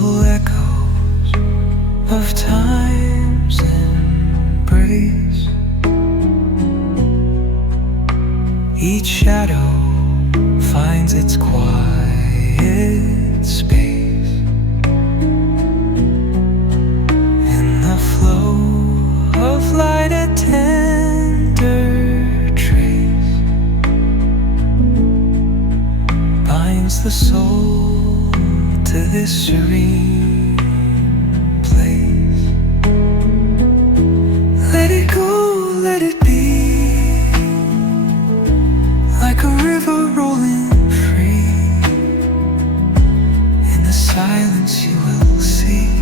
Subtle echoes of time's embrace. Each shadow finds its quiet space in the flow of light, a tender trace binds the soul to this serene place. Let it go, let it be, like a river rolling free. In the silence you will see